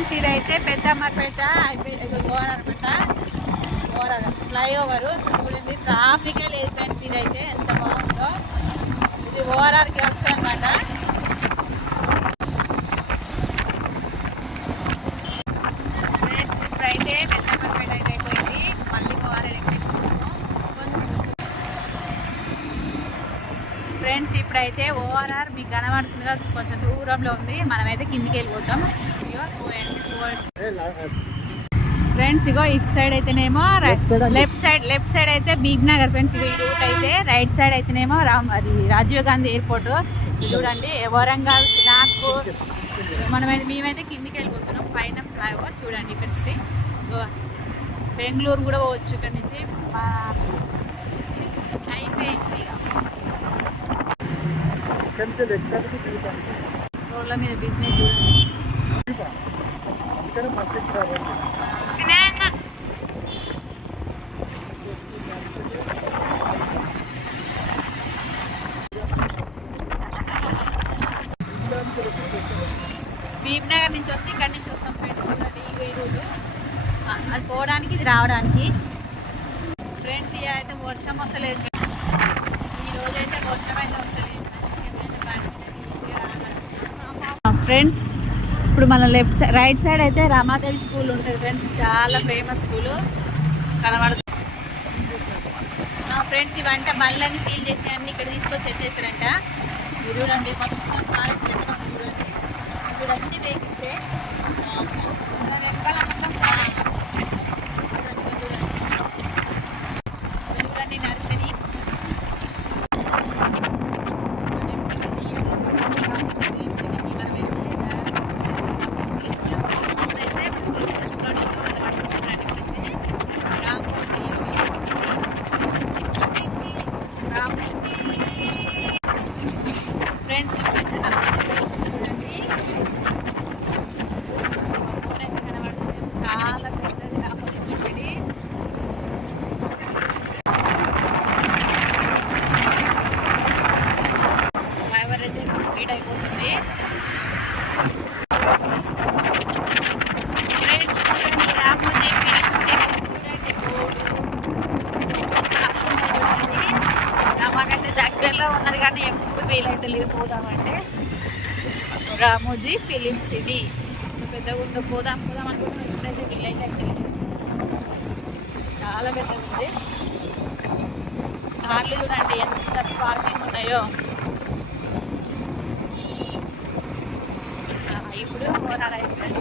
Friends ఇదైతే పెద్దమ్మపేట అనమాట. Flyover చూడండి, ట్రాఫికే లేదు ఫ్రెండ్స్. ఇదైతే ఎంత బాగుందో. ఇది ఓఆర్ఆర్కి వస్తుంది అనమాట. ఇప్పుడైతే పెద్దమ్మపేట అయితే అయిపోయింది. మళ్ళీ ఓఆర్ఆర్ ఫ్రెండ్స్. ఇప్పుడైతే ఓఆర్ఆర్ మీకు కనబడుతుందిగా, కొంచెం దూరంలో ఉంది. మనమైతే కిందికి వెళ్ళిపోతాం. ఫ్రెండ్స్ ఇగో ఇటు సైడ్ అయితేనేమో లెఫ్ట్ సైడ్ అయితే బీగ్ నగర్ ఫ్రెండ్స్. ఇది రూట్ అయితే రైట్ సైడ్ అయితేనేమో అది రాజీవ్ గాంధీ ఎయిర్పోర్ట్. చూడండి వరంగల్, నాగ్పూర్. మేమైతే కిందికి వెళ్ళిపోతున్నాం. పైన ఫ్లైఓవర్ చూడండి. ఇక్కడ నుంచి బెంగళూరు కూడా పోవచ్చు. ఇక్కడ నుంచి అయిపోయింది. రోడ్ల మీద బిజినెస్ చూడండి. భీమ్నగర్ నుంచి వస్తే ఇక్కడ నుంచి వస్తాం ఫ్రెండ్స్. ఈ రోజు అది పోవడానికి, ఇది రావడానికి. ఫ్రెండ్స్ ఇక అయితే వర్షం వస్తలేదు. ఈ రోజు అయితే వర్షం అయితే వస్తలేదు ఫ్రెండ్స్. ఇప్పుడు మన రైట్ సైడ్ అయితే రమాదేవి స్కూల్ ఉంటుంది ఫ్రెండ్స్. చాలా ఫేమస్ స్కూల్ కనబడుతుంది ఫ్రెండ్స్. ఇవంట బళ్ళని సీల్ చేసినవన్నీ ఇక్కడ తీసుకొచ్చి వచ్చేసారంట. మీరు చూడండి, మొత్తం కాలేజ్ చూడండి. చూడండి వెహికల్సే వెనకాల మొత్తం చూడండి నర్సరీ. ఫ్రెండ్స్ చాలా పెద్దది రామోజీ చెడి. ఫ్లైఓవర్ అయితే కంప్లీట్ అయిపోతుంది. రామోజీ మాకైతే దగ్గరలో ఉన్నది, కానీ ఎప్పుడు వీలైతే లేదు పోదామంటే. రామోజీ ఫిలిం సిటీ పెద్దగా ఉందో పోదాం అనుకుంటున్నాం. ఇప్పుడైతే వీలైతే చాలా పెద్దగా ఉంది. కార్లు చూడండి ఎంత పార్కింగ్ ఉన్నాయో. ఇప్పుడు ఓఆర్ఆర్ అయిపోయింది.